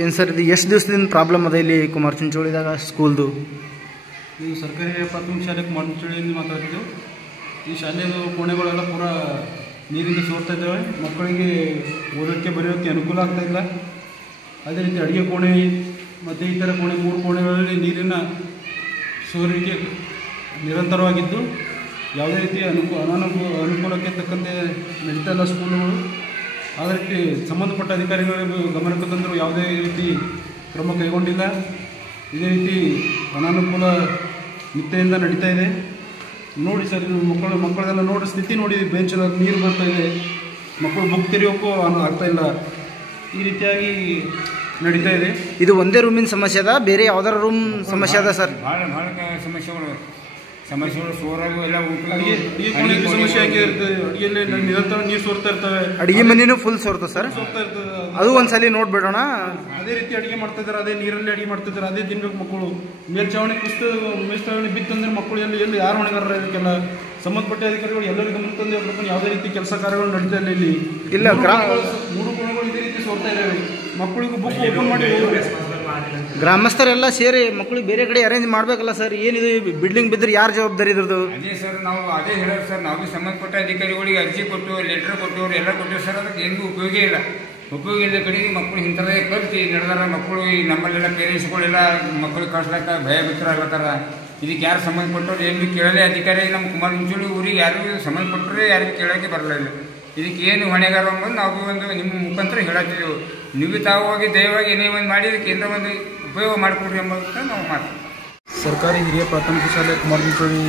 ಏನು ಸರ್ ಇದು ಎಷ್ಟು ದಿವಸದಿಂದ ಪ್ರಾಬ್ಲಮ್ ಅದ ಇಲ್ಲಿ ಕುಮಾರ್ ಚಿಂಚೋಳಿದಾಗ ಸ್ಕೂಲ್ದು? ಇದು ಸರ್ಕಾರಿ ಪ್ರಾಥಮಿಕ ಶಾಲೆ ಕುಮಾರ್ ಚಿಂಚೋಳಿಯಿಂದ ಮಾತಾಡ್ತಿದ್ದೆವು. ಈ ಶಾಲೆಯದು ಕೋಣೆಗಳೆಲ್ಲ ಪೂರಾ ನೀರಿಂದ ಸೋರ್ತಾ ಇದ್ದಾವೆ. ಮಕ್ಕಳಿಗೆ ಓದೋಕ್ಕೆ ಬರೆಯೋಕ್ಕೆ ಅನುಕೂಲ ಆಗ್ತಾಯಿಲ್ಲ. ಅದೇ ರೀತಿ ಅಡುಗೆ ಕೋಣೆ ಮತ್ತು ಈ ಥರ ಕೋಣೆ 3 ಕೋಣೆಗಳಲ್ಲಿ ನೀರಿನ ಸೋರಿಕೆ ನಿರಂತರವಾಗಿದ್ದು ಯಾವುದೇ ರೀತಿಯ ಅನುಕೂಲಕ್ಕೆ ತಕ್ಕಂತೆ ನಡೀತಾ ಇಲ್ಲ ಸ್ಕೂಲುಗಳು. ಅದೇ ರೀತಿ ಸಂಬಂಧಪಟ್ಟ ಅಧಿಕಾರಿಗಳು ಗಮನಕ್ಕೆ ತಂದರೂ ಯಾವುದೇ ರೀತಿ ಕ್ರಮ ಕೈಗೊಂಡಿಲ್ಲ. ಇದೇ ರೀತಿ ಅನಾನುಕೂಲ ನಿತ್ಯದಿಂದ ನಡೀತಾ ಇದೆ. ನೋಡಿ ಸರ್, ಇದು ಮಕ್ಕಳೆಲ್ಲ ನೋಡಿ ಸ್ಥಿತಿ ನೋಡಿ, ಬೆಂಚಲ್ಲಿ ನೀರು ಬರ್ತಾ ಇದೆ, ಮಕ್ಕಳು ಬುಕ್ ತೆರೆಯೋಕ್ಕೂ ಆಗ್ತಾಯಿಲ್ಲ. ಈ ರೀತಿಯಾಗಿ ನಡೀತಾ ಇದೆ. ಇದು ಒಂದೇ ರೂಮಿನ ಸಮಸ್ಯೆ ಅದ, ಬೇರೆ ಯಾವ್ದಾರ ರೂಮ್ ಸಮಸ್ಯೆ ಅದ ಸರ್? ಭಾಳ ಸಮಸ್ಯೆಗಳು ಸೋರಾಗು ಎಲ್ಲ ಅಡುಗೆ ಸಮಸ್ಯೆ ಆಗಿರ್ತದೆ. ಅಡುಗೆಯಲ್ಲಿ ನಿರಂತರ ನೀರು ಸೋರ್ತಾ ಇರ್ತವೆ. ಅಡುಗೆ ಮನೆಯೂ ಫುಲ್ ಸೋರ್ತ ಸರ್? ಸೋರ್ತಾ ಇರ್ತದೆ. ಅದು ಒಂದ್ಸಲಿ ನೋಡ್ಬಿಡೋಣ. ಅದೇ ರೀತಿ ಅಡುಗೆ ಮಾಡ್ತಾ ಇದ್ದಾರೆ, ಅದೇ ನೀರಲ್ಲಿ ಅಡುಗೆ ಮಾಡ್ತಿದ್ದಾರೆ, ಅದೇ ತಿನ್ಬೇಕು ಮಕ್ಕಳು. ಮೇಲ್ಚಾವಣಿ ಮೇಲ್ಚಾವಣಿ ಬಿತ್ತಂದ್ರೆ ಮಕ್ಕಳು ಎಲ್ಲಿ ಯಾರು ಹೊಣೆಗಾರರ ಇದಕ್ಕೆಲ್ಲ? ಸಂಬಂಧಪಟ್ಟ ಅಧಿಕಾರಿಗಳು ಎಲ್ಲರಿಗೂ ಗಮನ ತಂದು ಯಾವುದೇ ರೀತಿ ಕೆಲಸ ಕಾರ್ಯಗಳು ನಡೀತಾ ಇಲ್ಲ ಇಲ್ಲಿ. ಇಲ್ಲ, 3 ಕೋಣೆಗಳು ಇದೇ ರೀತಿ ಸೋರ್ತಾ ಇದ್ದಾವೆ. ಮಕ್ಕಳಿಗೂ ಬುಕ್ ಓಪನ್ ಮಾಡಿ ಗ್ರಾಮಸ್ಥರೆಲ್ಲ ಸೇರಿ ಮಕ್ಕಳಿಗೆ ಬೇರೆ ಕಡೆ ಅರೇಂಜ್ ಮಾಡಬೇಕಲ್ಲ ಸರ್? ಏನಿದು ಬಿಲ್ಡಿಂಗ್ ಬಿದ್ದರೆ ಯಾರು ಜವಾಬ್ದಾರಿ ಇದ್ರದ್ದು? ಅದೇ ಸರ್, ನಾವು ಅದೇ ಹೇಳೋದು ಸರ್. ನಾವು ಸಂಬಂಧಪಟ್ಟ ಅಧಿಕಾರಿಗಳಿಗೆ ಅರ್ಜಿ ಕೊಟ್ಟು ಲೆಟರ್ ಕೊಟ್ಟು ಎಲ್ಲ ಕೊಟ್ಟಿವಿ ಸರ್. ಅದಕ್ಕೆ ಎಂದೂ ಉಪಯೋಗ ಇಲ್ಲ. ಉಪಯೋಗ ಇಲ್ಲದ ಕಡೆಗೆ ಮಕ್ಕಳು ಇಂಥದೇ ಕಲ್ತು ನಡೆದಾರ. ಮಕ್ಕಳು ಈ ನಮ್ಮಲ್ಲೆಲ್ಲ ಪೇರೆಂಟ್ಸ್ಗಳೆಲ್ಲ ಮಕ್ಕಳು ಕಳ್ಸ್ಲಾಕ ಭಯಭೀತರಾಗ್ಲತ್ತಾರ. ಇದಕ್ಕೆ ಯಾರು ಸಂಬಂಧಪಟ್ಟವ್ರು ಏನು ಕೇಳಲೇ ಅಧಿಕಾರಿ ನಮ್ಮ ಕುಮಾರ್ ಚಿಂಚೋಳಿ ಊರಿಗೆ ಯಾರು ಸಂಬಂಧಪಟ್ಟರೆ ಯಾರಿಗೂ ಕೇಳೋಕ್ಕೆ ಬರಲಿಲ್ಲ. ಇದಕ್ಕೆ ಏನು ಹೊಣೆಗಾರ ಅಂಬೋದು ನಾವು ಒಂದು ನಿಮ್ಮ ಮುಖಾಂತರ ಹೇಳತ್ತಿದ್ದೆವು. ನೀವು ತಾವು ಹೋಗಿ ದಯವಾಗಿ ಏನೇ ಒಂದು ಮಾಡಿ ಇದಕ್ಕೆ ಏನೋ ಒಂದು ಉಪಯೋಗ ಮಾಡಿಕೊಡ್ರಿ ಎಂಬುದಕ್ಕೆ ನಾವು ಮಾಡ್ತೀವಿ. ಸರ್ಕಾರಿ ಹಿರಿಯ ಪ್ರಾಥಮಿಕ ಶಾಲೆ ಕುಮಾರ್ ಚಿಂಚೋಳಿ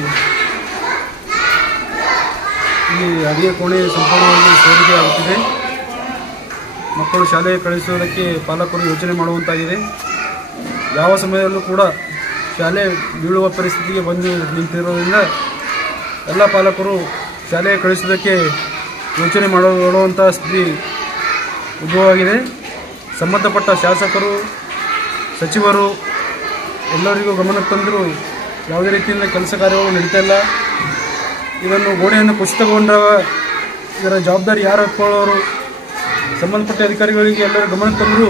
ಇಲ್ಲಿ ಅಡುಗೆ ಕೋಣೆ ಸಂಪೂರ್ಣವಾಗಿ ಸೋರಿಕೆ ಆಗುತ್ತಿದೆ. ಮಕ್ಕಳು ಶಾಲೆಗೆ ಕಳಿಸುವುದಕ್ಕೆ ಪಾಲಕರು ಯೋಚನೆ ಮಾಡುವಂತಾಗಿದೆ. ಯಾವ ಸಮಯದಲ್ಲೂ ಕೂಡ ಶಾಲೆ ಬೀಳುವ ಪರಿಸ್ಥಿತಿಗೆ ಬಂದು ನಿಂತಿರೋದ್ರಿಂದ ಎಲ್ಲ ಪಾಲಕರು ಶಾಲೆಗೆ ಕಳಿಸುವುದಕ್ಕೆ ಯೋಚನೆ ಮಾಡುವಂಥ ಸ್ಥಿತಿ ಉದ್ಭವವಾಗಿದೆ. ಸಂಬಂಧಪಟ್ಟ ಶಾಸಕರು, ಸಚಿವರು ಎಲ್ಲರಿಗೂ ಗಮನಕ್ಕೆ ತಂದರೂ ಯಾವುದೇ ರೀತಿಯಿಂದ ಕೆಲಸ ಕಾರ್ಯಗಳು ನಡೀತಾ ಇಲ್ಲ. ಇದನ್ನು ಗೋಡೆಯನ್ನು ಕುಸಿತಗೊಂಡಾಗ ಇದರ ಜವಾಬ್ದಾರಿ ಯಾರು ಹಾಕೊಳ್ಳೋರು? ಸಂಬಂಧಪಟ್ಟ ಅಧಿಕಾರಿಗಳಿಗೆ ಎಲ್ಲರೂ ಗಮನಕ್ಕೆ ತಂದರೂ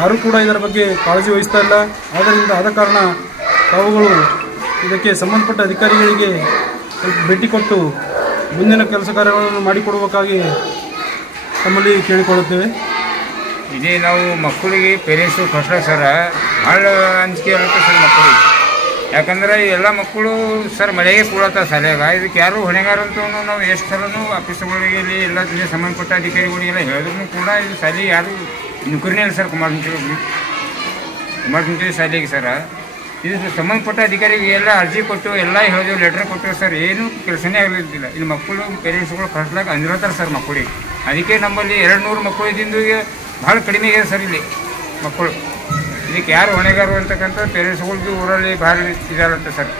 ಯಾರೂ ಕೂಡ ಇದರ ಬಗ್ಗೆ ಕಾಳಜಿ ವಹಿಸ್ತಾ ಇಲ್ಲ. ಆದ್ದರಿಂದ ಆದ ಕಾರಣ ತಾವುಗಳು ಇದಕ್ಕೆ ಸಂಬಂಧಪಟ್ಟ ಅಧಿಕಾರಿಗಳಿಗೆ ಭೇಟಿ ಕೊಟ್ಟು ಮುಂದಿನ ಕೆಲಸ ಕಾರ್ಯಗಳನ್ನು ಮಾಡಿಕೊಡಬೇಕಾಗಿ ತಮ್ಮಲ್ಲಿ ಕೇಳಿಕೊಳ್ಳುತ್ತೇವೆ. ಇದೇ ನಾವು ಮಕ್ಕಳಿಗೆ ಪೇರೆಂಟ್ಸು ಕಷ್ಟ ಸರ ಭಾಳ ಅಂಜಿಕೆ ಆಗುತ್ತೆ ಸರ್ ಮಕ್ಕಳಿಗೆ. ಯಾಕಂದ್ರೆ ಎಲ್ಲ ಮಕ್ಕಳು ಸರ್ ಮಳೆಗೆ ಕೂಡತ್ತ ಶಾಲೆಗ. ಇದಕ್ಕೆ ಯಾರು ಹೊಣೆಗಾರ ಅಂತ ನಾವು ಎಷ್ಟು ಸಲನೂ ಆಫೀಸ್ಗಳಿಗೆ ಎಲ್ಲ ಸಂಬಂಧಪಟ್ಟ ಅಧಿಕಾರಿಗಳಿಗೆಲ್ಲ ಹೇಳಿದ್ರು ಕೂಡ ಇದು ಶಾಲೆ ಯಾರು ನೌಕರಿನೇ ಇಲ್ಲ ಸರ್ ಕುಮಾರ್ ಚಿಂಚೋಳಿ ಶಾಲೆಗೆ ಸರ. ಇದು ಸಂಬಂಧಪಟ್ಟ ಅಧಿಕಾರಿಗೆ ಎಲ್ಲ ಅರ್ಜಿ ಕೊಟ್ಟು ಎಲ್ಲ ಹೇಳಿದೆವು, ಲೆಟ್ರ್ ಕೊಟ್ಟು ಸರ್, ಏನೂ ಕೆಲಸನೇ ಆಗಲಿದ್ದಿಲ್ಲ. ಇಲ್ಲಿ ಮಕ್ಕಳು ಪೇರೆಂಟ್ಸ್ಗಳು ಕಳಿಸ್ಲಾಕ ಅಂದಿರತ್ತಾರೆ ಸರ್ ಮಕ್ಕಳಿಗೆ. ಅದಕ್ಕೆ ನಮ್ಮಲ್ಲಿ 200 ಮಕ್ಕಳು ಇದ್ದಿಂದ ಭಾಳ ಕಡಿಮೆ ಇದೆ ಸರ್ ಇಲ್ಲಿ ಮಕ್ಕಳು. ಇದಕ್ಕೆ ಯಾರು ಹೊಣೆಗಾರರು ಅಂತಕ್ಕಂಥ ಪೇರೆಂಟ್ಸ್ಗಳ್ದು ಊರಲ್ಲಿ ಭಾಳ ಇದಾಗುತ್ತೆ ಸರ್.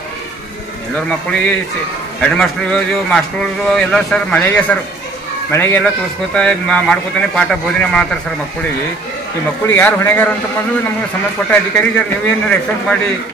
ಎಲ್ಲರ ಮಕ್ಕಳಿಗೆ ಹೆಡ್ ಮಾಸ್ಟರ್ಗಳು ಎಲ್ಲ ಸರ್ ಮಳೆಗೆಲ್ಲ ತೋರಿಸ್ಕೋತಾ ಮಾಡ್ಕೋತಾನೆ ಪಾಠ ಬೋಧನೆ ಮಾಡ್ತಾರೆ ಸರ್ ಮಕ್ಕಳಿಗೆ. ಈ ಮಕ್ಕಳಿಗೆ ಯಾರು ಹೊಣೆಗಾರ ಅಂತ ಬಂದು ನಮಗೆ ಸಂಬಂಧಪಟ್ಟ ಅಧಿಕಾರಿ ನೀವೇನು ಎಕ್ಸೆಪ್ಟ್ ಮಾಡಿ